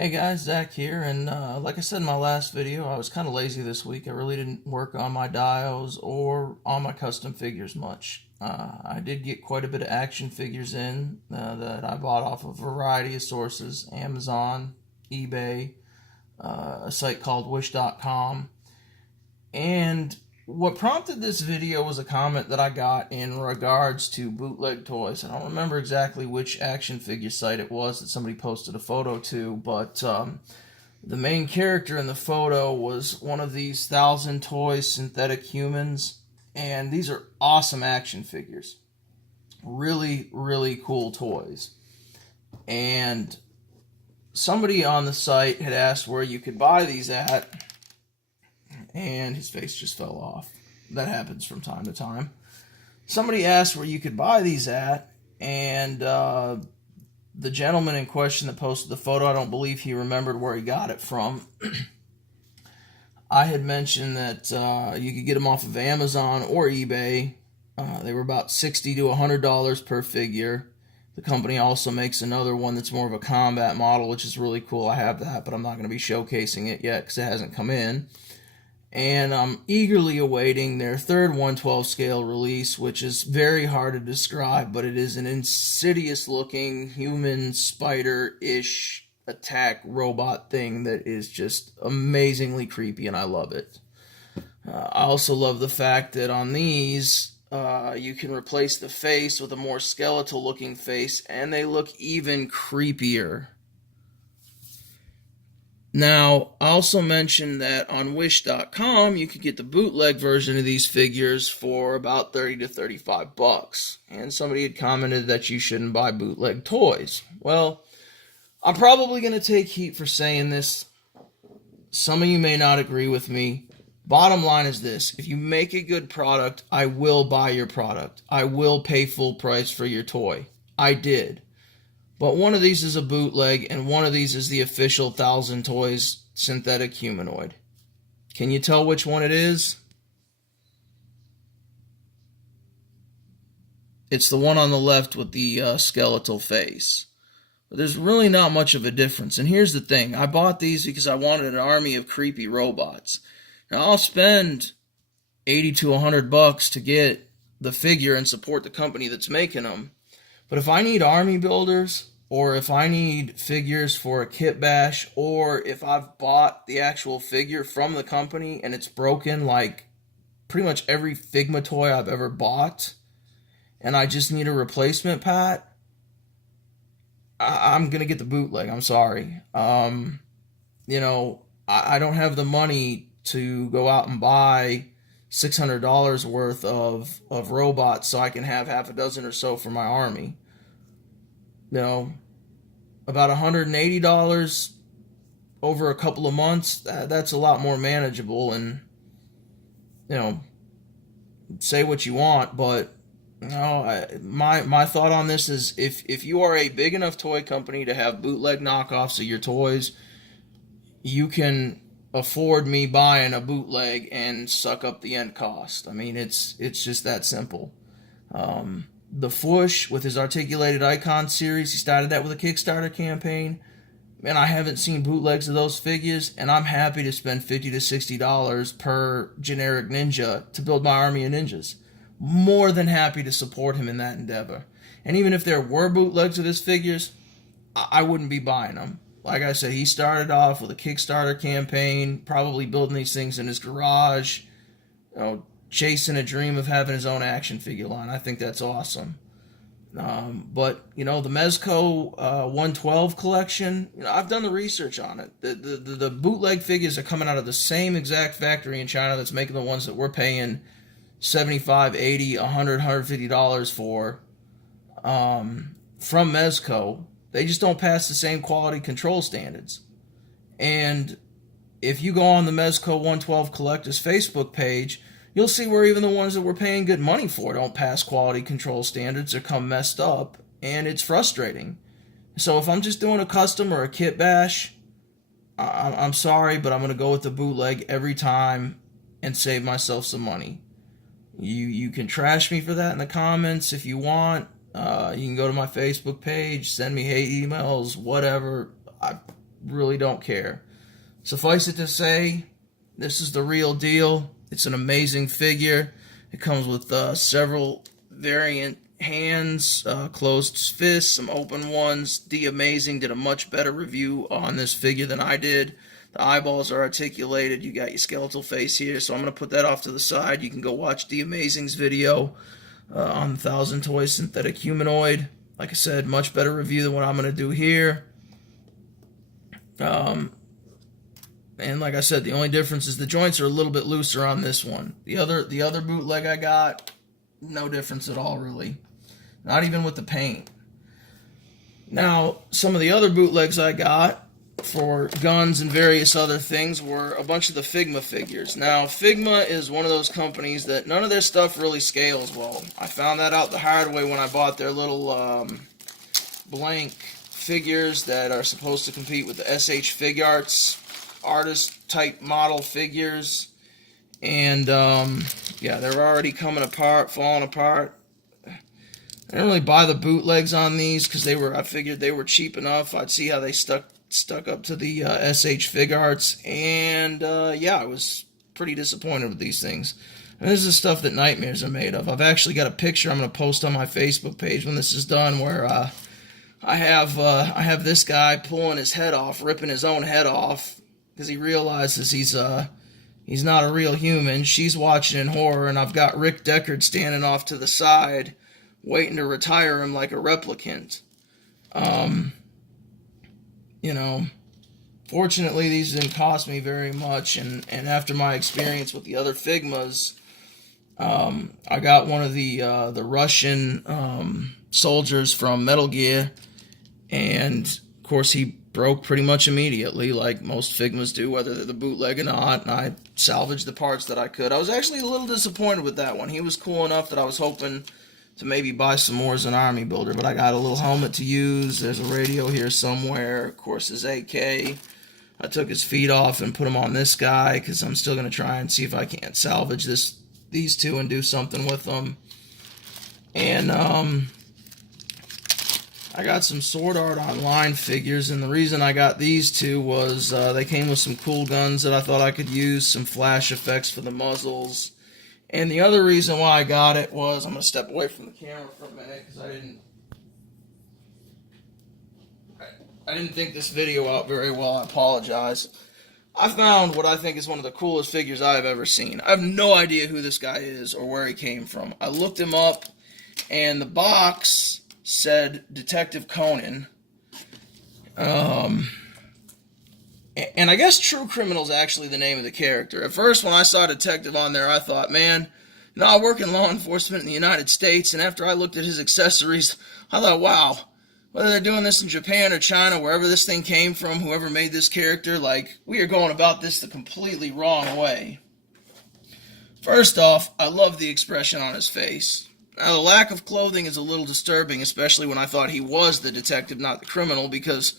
Hey guys, Zach here, and like I said in my last video, I was kind of lazy this week. I really didn't work on my dials or on my custom figures much. I did get quite a bit of action figures in that I bought off of a variety of sources: Amazon, eBay, a site called Wish.com. And what prompted this video was a comment that I got in regards to bootleg toys. I don't remember exactly which action figure site it was that somebody posted a photo to, but the main character in the photo was one of these 1,000 Toys synthetic humans, and these are awesome action figures. Really, really cool toys. And somebody on the site had asked where you could buy these at, and his face just fell off. That happens from time to time. Somebody asked where you could buy these at, and the gentleman in question that posted the photo, I don't believe he remembered where he got it from. I had mentioned that you could get them off of Amazon or eBay. They were about $60 to $100 per figure. The company also makes another one that's more of a combat model, which is really cool. I have that, but I'm not going to be showcasing it yet because it hasn't come in. And I'm eagerly awaiting their third 1/12 scale release, which is very hard to describe, but it is an insidious-looking human spider-ish attack robot thing that is just amazingly creepy, and I love it. I also love the fact that on these, you can replace the face with a more skeletal-looking face, and they look even creepier. Now, I also mentioned that on Wish.com you could get the bootleg version of these figures for about 30 to 35 bucks. And somebody had commented that you shouldn't buy bootleg toys. Well, I'm probably going to take heat for saying this. Some of you may not agree with me. Bottom line is this: if you make a good product, I will buy your product. I will pay full price for your toy. I did. But one of these is a bootleg, and one of these is the official 1,000 Toys synthetic humanoid. Can you tell which one it is? It's the one on the left with the skeletal face. But there's really not much of a difference. And here's the thing. I bought these because I wanted an army of creepy robots. Now, I'll spend 80 to 100 bucks to get the figure and support the company that's making them. But if I need army builders, or if I need figures for a kit bash, or if I've bought the actual figure from the company and it's broken like pretty much every Figma toy I've ever bought, and I just need a replacement part, I'm going to get the bootleg. I'm sorry. I don't have the money to go out and buy $600 worth of robots so I can have half a dozen or so for my army. About $180 over a couple of months, that's a lot more manageable. And, say what you want, but, my thought on this is if you are a big enough toy company to have bootleg knockoffs of your toys, you can afford me buying a bootleg and suck up the end cost. I mean, it's just that simple. The Fush with his articulated icon series, he started that with a Kickstarter campaign. Man, I haven't seen bootlegs of those figures, and I'm happy to spend $50 to $60 per generic ninja to build my army of ninjas. More than happy to support him in that endeavor. And even if there were bootlegs of his figures, I wouldn't be buying them. Like I said, he started off with a Kickstarter campaign, probably building these things in his garage, chasing a dream of having his own action figure line. I think that's awesome. But the Mezco 112 collection, I've done the research on it. The bootleg figures are coming out of the same exact factory in China that's making the ones that we're paying $75, $80, $100, $150 for from Mezco. They just don't pass the same quality control standards. And if you go on the Mezco 112 Collectors Facebook page, you'll see where even the ones that we're paying good money for don't pass quality control standards or come messed up, and it's frustrating. So if I'm just doing a custom or a kit bash, I'm sorry, but I'm going to go with the bootleg every time and save myself some money. You can trash me for that in the comments if you want. You can go to my Facebook page, send me hate emails, whatever. really don't care. Suffice it to say, this is the real deal. It's an amazing figure. It comes with several variant hands, closed fists, some open ones. D Amazing did a much better review on this figure than I did. The eyeballs are articulated. You got your skeletal face here, so I'm going to put that off to the side. You can go watch D Amazing's video on the 1,000 Toy Synthetic Humanoid. Like I said, much better review than what I'm going to do here. And like I said, the only difference is the joints are a little bit looser on this one. The other bootleg I got, no difference at all, really. Not even with the paint. Now, some of the other bootlegs I got for guns and various other things were a bunch of the Figma figures. Now, Figma is one of those companies that none of their stuff really scales well. I found that out the hard way when I bought their little blank figures that are supposed to compete with the SH Fig Arts artist type model figures. And yeah, they're already coming apart, falling apart. I didn't really buy the bootlegs on these because I figured they were cheap enough. I'd see how they stuck up to the SH Fig Arts, and yeah, I was pretty disappointed with these things. And this is the stuff that nightmares are made of. I've actually got a picture I'm going to post on my Facebook page when this is done, where I have this guy pulling his head off, ripping his own head off, because he realizes he's not a real human. She's watching in horror, and I've got Rick Deckard standing off to the side, waiting to retire him like a replicant. You know, fortunately, these didn't cost me very much, and after my experience with the other Figmas, I got one of the Russian soldiers from Metal Gear, and of course he broke pretty much immediately, like most Figmas do, whether they're the bootleg or not, and I salvaged the parts that I could. I was actually a little disappointed with that one. He was cool enough that I was hoping to maybe buy some more as an army builder, but I got a little helmet to use. There's a radio here somewhere. Of course, his AK. I took his feet off and put them on this guy because I'm still going to try and see if I can't salvage these two and do something with them. And I got some Sword Art Online figures, and the reason I got these two was they came with some cool guns that I thought I could use, some flash effects for the muzzles. And the other reason why I got it was, I'm going to step away from the camera for a minute because I didn't think this video out very well. I apologize. I found what I think is one of the coolest figures I've ever seen. I have no idea who this guy is or where he came from. I looked him up, and the box said Detective Conan. And I guess True Criminal is actually the name of the character. At first, when I saw Detective on there, I thought, man, you know, I work in law enforcement in the United States, and after I looked at his accessories, I thought, wow, whether they're doing this in Japan or China, wherever this thing came from, whoever made this character, like, we are going about this the completely wrong way. First off, I love the expression on his face. Now, the lack of clothing is a little disturbing, especially when I thought he was the detective, not the criminal, because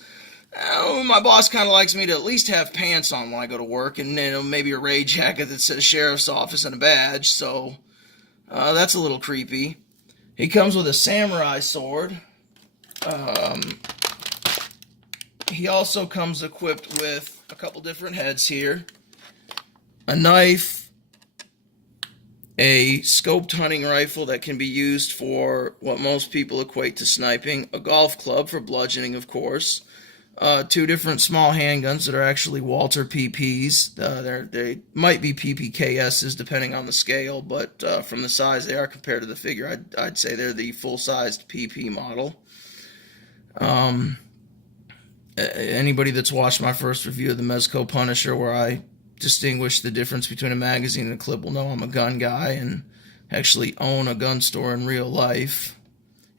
my boss kind of likes me to at least have pants on when I go to work, and maybe a raid jacket that says sheriff's office and a badge, so that's a little creepy. He comes with a samurai sword. He also comes equipped with a couple different heads here, a knife, a scoped hunting rifle that can be used for what most people equate to sniping, a golf club for bludgeoning, of course, two different small handguns that are actually Walter PPs. They might be PPKSs depending on the scale, but from the size they are compared to the figure, I'd say they're the full-sized PP model. Anybody that's watched my first review of the Mezco Punisher, where I distinguish the difference between a magazine and a clip, will know I'm a gun guy and actually own a gun store in real life,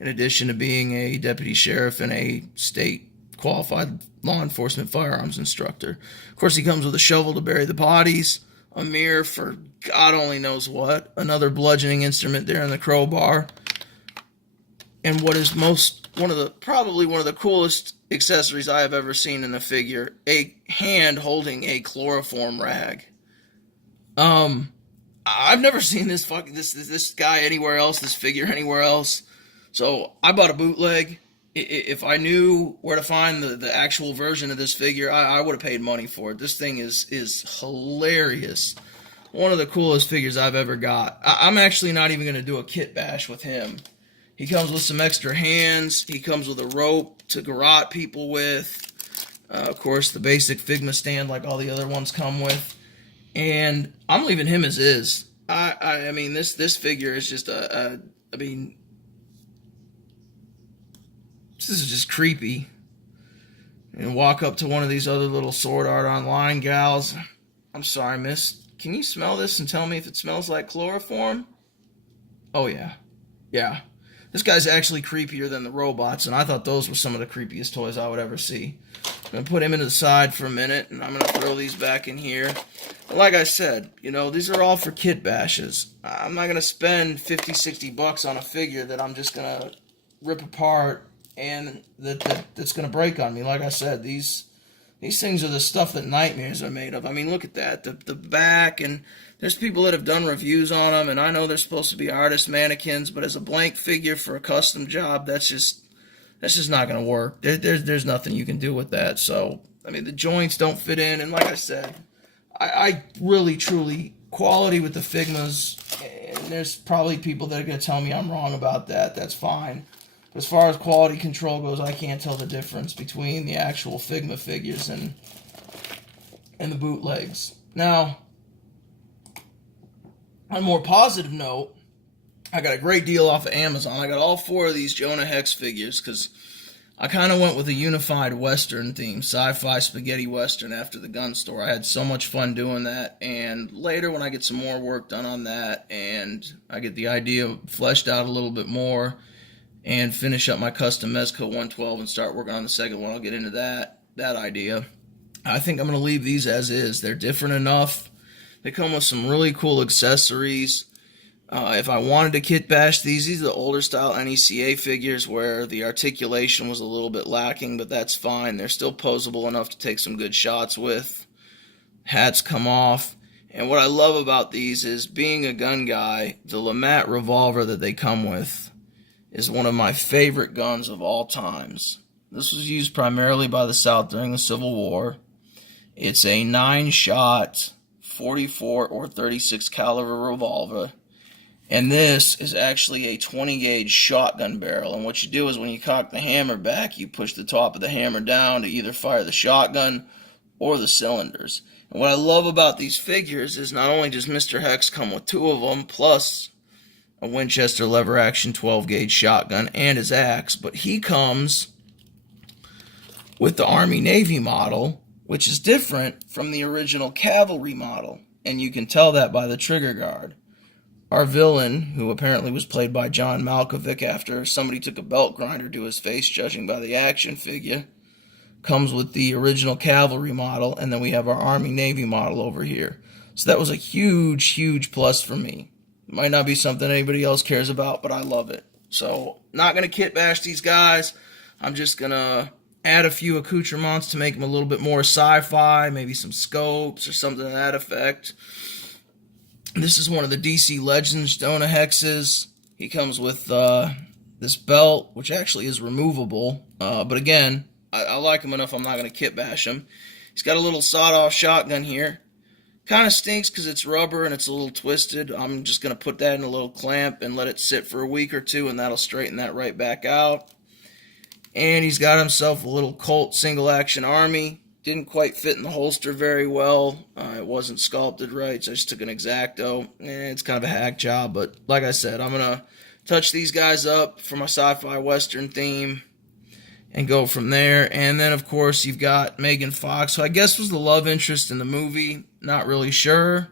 in addition to being a deputy sheriff and a state qualified law enforcement firearms instructor. Of course, he comes with a shovel to bury the bodies, a mirror for God only knows what, another bludgeoning instrument there in the crowbar, and what is probably one of the coolest accessories I have ever seen in a figure, a hand holding a chloroform rag. I've never seen this guy anywhere else, this figure anywhere else. So I bought a bootleg, If I knew where to find the actual version of this figure, I would have paid money for it. This thing is hilarious. One of the coolest figures I've ever got. I'm actually not even going to do a kit bash with him. He comes with some extra hands. He comes with a rope to garrote people with. Of course, the basic Figma stand like all the other ones come with. And I'm leaving him as is. I mean, this figure is just I mean, this is just creepy. And walk up to one of these other little sword art online gals. I'm sorry, miss. Can you smell this and tell me if it smells like chloroform? Oh, yeah. Yeah. This guy's actually creepier than the robots, and I thought those were some of the creepiest toys I would ever see. I'm going to put him into the side for a minute, and I'm going to throw these back in here. And like I said, you know, these are all for kit bashes. I'm not going to spend 50, 60 bucks on a figure that I'm just going to rip apart and that's going to break on me. Like I said, these things are the stuff that nightmares are made of. I mean, look at that. The back, and there's people that have done reviews on them, and I know they're supposed to be artist mannequins, but as a blank figure for a custom job, that's just not going to work. There's nothing you can do with that. So, I mean, the joints don't fit in, and like I said, I really, truly, quality with the Figmas, and there's probably people that are going to tell me I'm wrong about that. That's fine. As far as quality control goes, I can't tell the difference between the actual Figma figures and the bootlegs. Now, on a more positive note, I got a great deal off of Amazon. I got all 4 of these Jonah Hex figures because I kind of went with a unified Western theme, sci-fi spaghetti Western after the gun store. I had so much fun doing that, and later when I get some more work done on that and I get the idea fleshed out a little bit more, and finish up my custom Mezco 112 and start working on the second one. I'll get into that idea. I think I'm going to leave these as is. They're different enough. They come with some really cool accessories. If I wanted to kit bash these are the older style NECA figures where the articulation was a little bit lacking, but that's fine. They're still posable enough to take some good shots with. Hats come off. And what I love about these is, being a gun guy, the LeMat revolver that they come with is one of my favorite guns of all times. This was used primarily by the South during the Civil War. It's a 9-shot 44 or 36 caliber revolver, and this is actually a 20 gauge shotgun barrel. And what you do is, when you cock the hammer back, you push the top of the hammer down to either fire the shotgun or the cylinders. And what I love about these figures is, not only does Mr. Hex come with 2 of them plus a Winchester lever action 12 gauge shotgun and his axe, but he comes with the Army Navy model, which is different from the original cavalry model, and you can tell that by the trigger guard. Our villain, who apparently was played by John Malkovich after somebody took a belt grinder to his face, judging by the action figure, comes with the original cavalry model, and then we have our Army Navy model over here. So that was a huge, huge plus for me. Might not be something anybody else cares about, but I love it. So, not going to kit bash these guys. I'm just going to add a few accoutrements to make them a little bit more sci-fi, maybe some scopes or something to that effect. This is one of the DC Legends Jonah Hexes. He comes with this belt, which actually is removable. But again, I like him enough I'm not going to kit bash him. He's got a little sawed-off shotgun here. Kind of stinks because it's rubber and it's a little twisted. I'm just going to put that in a little clamp and let it sit for a week or two, and that'll straighten that right back out. And he's got himself a little Colt single-action Army. Didn't quite fit in the holster very well. It wasn't sculpted right, so I just took an X-Acto. It's kind of a hack job, but like I said, I'm going to touch these guys up for my sci-fi Western theme and go from there. And then, of course, you've got Megan Fox, who I guess was the love interest in the movie. Not really sure.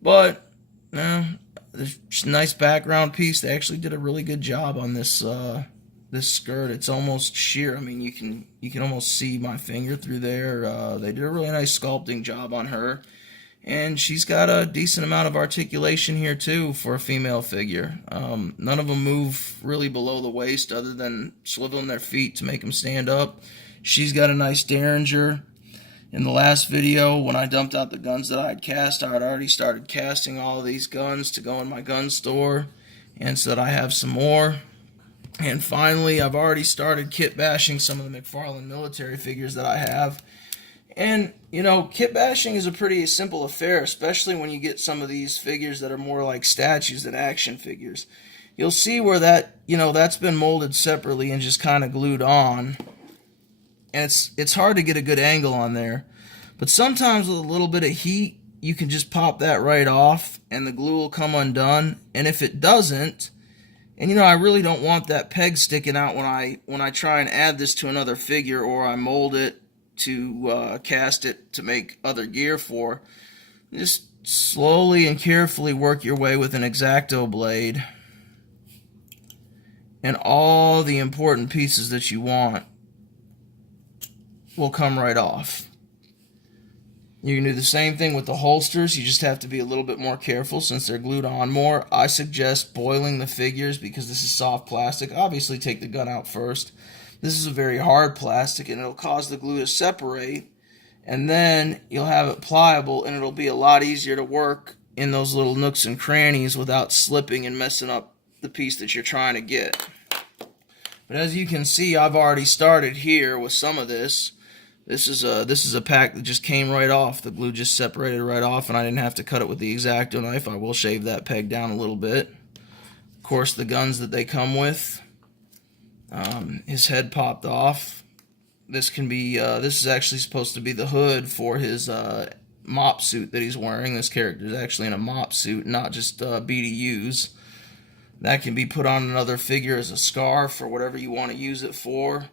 But, there's a nice background piece. They actually did a really good job on this this skirt. It's almost sheer. I mean, you can almost see my finger through there. They did a really nice sculpting job on her. And she's got a decent amount of articulation here, too, for a female figure. None of them move really below the waist other than swiveling their feet to make them stand up. She's got a nice derringer. In the last video, when I dumped out the guns that I had cast, I had already started casting all of these guns to go in my gun store, and so that I have some more. And finally, I've already started kit bashing some of the McFarlane military figures that I have. And, you know, kit bashing is a pretty simple affair, especially when you get some of these figures that are more like statues than action figures. You'll see where that, you know, that's been molded separately and just kind of glued on. And it's hard to get a good angle on there. But sometimes with a little bit of heat, you can just pop that right off and the glue will come undone. And if it doesn't, and you know, I really don't want that peg sticking out when I try and add this to another figure, or I mold it to cast it to make other gear for. Just slowly and carefully work your way with an X-Acto blade, and all the important pieces that you want will come right off. You can do the same thing with the holsters. You just have to be a little bit more careful since they're glued on more. I suggest boiling the figures because this is soft plastic. Obviously take the gun out first. This is a very hard plastic and it'll cause the glue to separate, and then you'll have it pliable and it'll be a lot easier to work in those little nooks and crannies without slipping and messing up the piece that you're trying to get. But as you can see, I've already started here with some of this. This is a pack that just came right off. The glue just separated right off and I didn't have to cut it with the X-Acto knife. I will shave that peg down a little bit. Of course, the guns that they come with. His head popped off. This can be, this is actually supposed to be the hood for his mop suit that he's wearing. This character is actually in a mop suit, not just BDUs. That can be put on another figure as a scarf or whatever you want to use it for.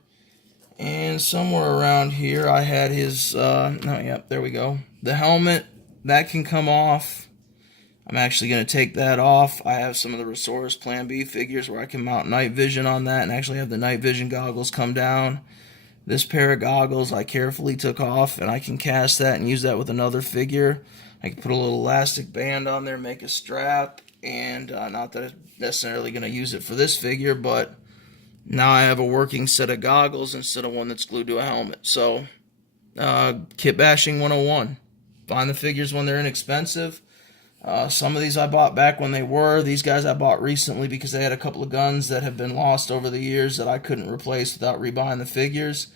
And somewhere around here I had his, there we go. The helmet, that can come off. I'm actually going to take that off. I have some of the Resource Plan B figures where I can mount night vision on that and actually have the night vision goggles come down. This pair of goggles I carefully took off and I can cast that and use that with another figure. I can put a little elastic band on there, make a strap, and not that I'm necessarily going to use it for this figure, but now I have a working set of goggles instead of one that's glued to a helmet. So, kit bashing 101. Find the figures when they're inexpensive. Some of these I bought back when they were. These guys I bought recently because they had a couple of guns that have been lost over the years that I couldn't replace without rebuying the figures.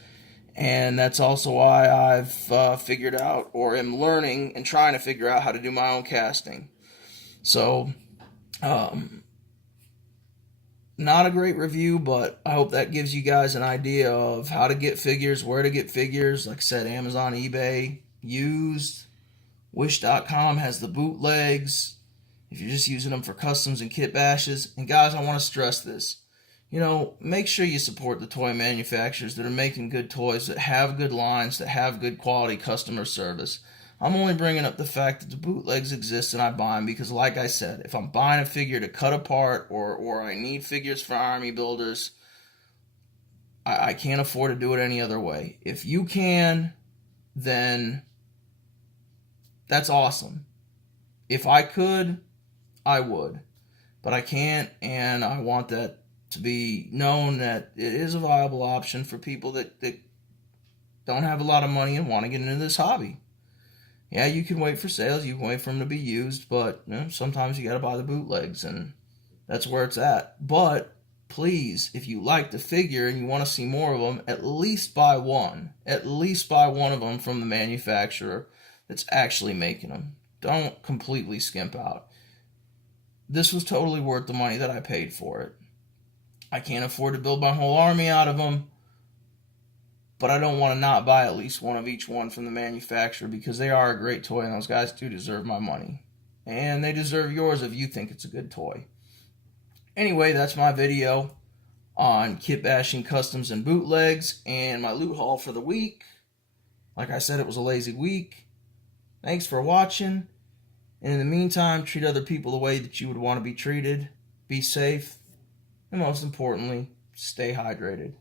And that's also why I've figured out, or am learning and trying to figure out how to do my own casting. So, not a great review, but I hope that gives you guys an idea of how to get figures, where to get figures. Like I said, Amazon, eBay, used. Wish.com has the bootlegs if you're just using them for customs and kit bashes. And guys, I want to stress this. You know, make sure you support the toy manufacturers that are making good toys, that have good lines, that have good quality customer service. I'm only bringing up the fact that the bootlegs exist and I buy them because, like I said, if I'm buying a figure to cut apart or I need figures for army builders, I can't afford to do it any other way. If you can, then that's awesome. If I could, I would. But I can't, and I want that to be known that it is a viable option for people that don't have a lot of money and want to get into this hobby. Yeah, you can wait for sales, you can wait for them to be used, but you know, sometimes you got to buy the bootlegs, and that's where it's at. But please, if you like the figure and you want to see more of them, at least buy one. At least buy one of them from the manufacturer that's actually making them. Don't completely skimp out. This was totally worth the money that I paid for it. I can't afford to build my whole army out of them, but I don't want to not buy at least one of each one from the manufacturer because they are a great toy and those guys do deserve my money. And they deserve yours if you think it's a good toy. Anyway, that's my video on kit bashing, customs, and bootlegs, and my loot haul for the week. Like I said, it was a lazy week. Thanks for watching. And in the meantime, treat other people the way that you would want to be treated. Be safe. And most importantly, stay hydrated.